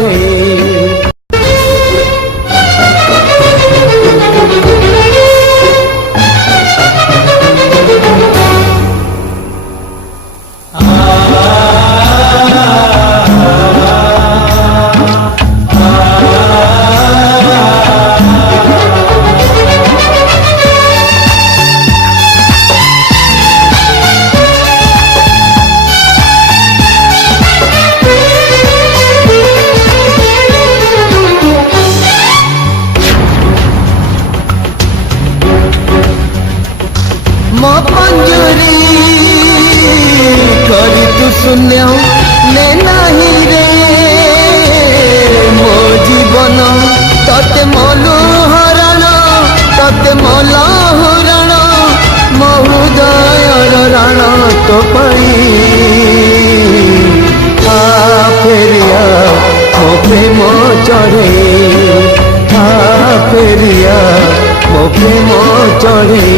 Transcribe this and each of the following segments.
चढ़े मो पंजुरी करी तू शून्य ले नहीं रे मो जीवन तते मोलु हरण तते मोल हरण मो हृदय रण तो पई आ फेरिया मो प्रेम चढ़े आ फेरिया मो प्रेम चढ़े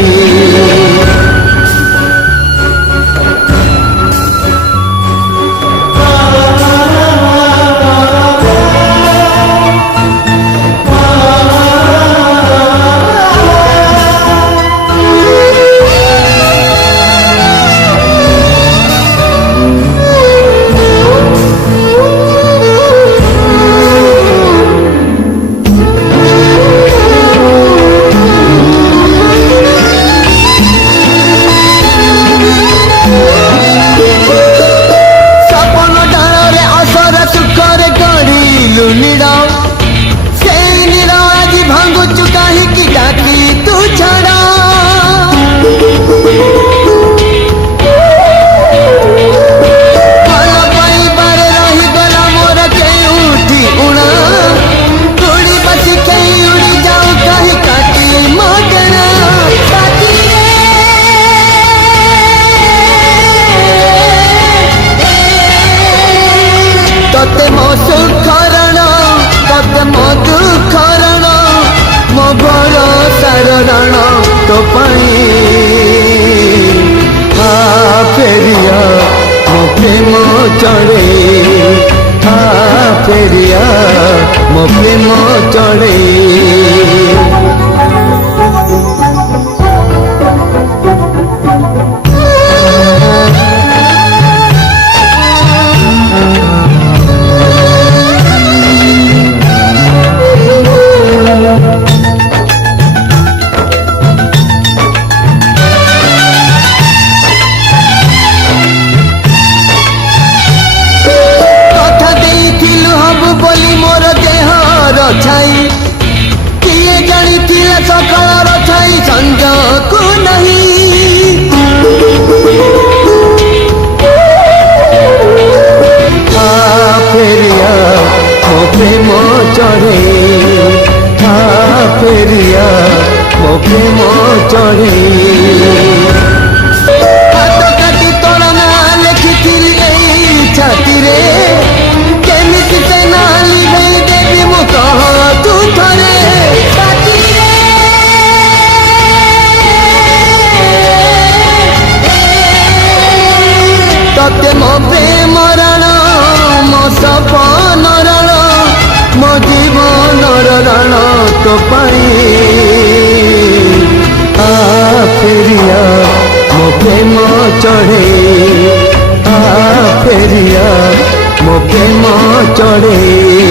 तते मो सुखरण तते मो दुखरण मो भरोसार रण तो पाई आ फेरिया मो प्रेम चढ़े आ फेरिया मो प्रेम चढ़े छाई किए जानी सकाल छाई संज को नहीं आ फेरिया मो प्रेम चढ़े आ फेरिया मो प्रेम चढ़े हाथ काटी तोर ना लिखिथिली एई छाती रे केमिति से ना लिभेई देवी मु कह तू थरे तते मो प्रेम रण मो सपन रण मो जीवन रण तो पाई आ फेरिया मो प्रेम चढ़े आ फेरिया मो प्रेम चढ़े।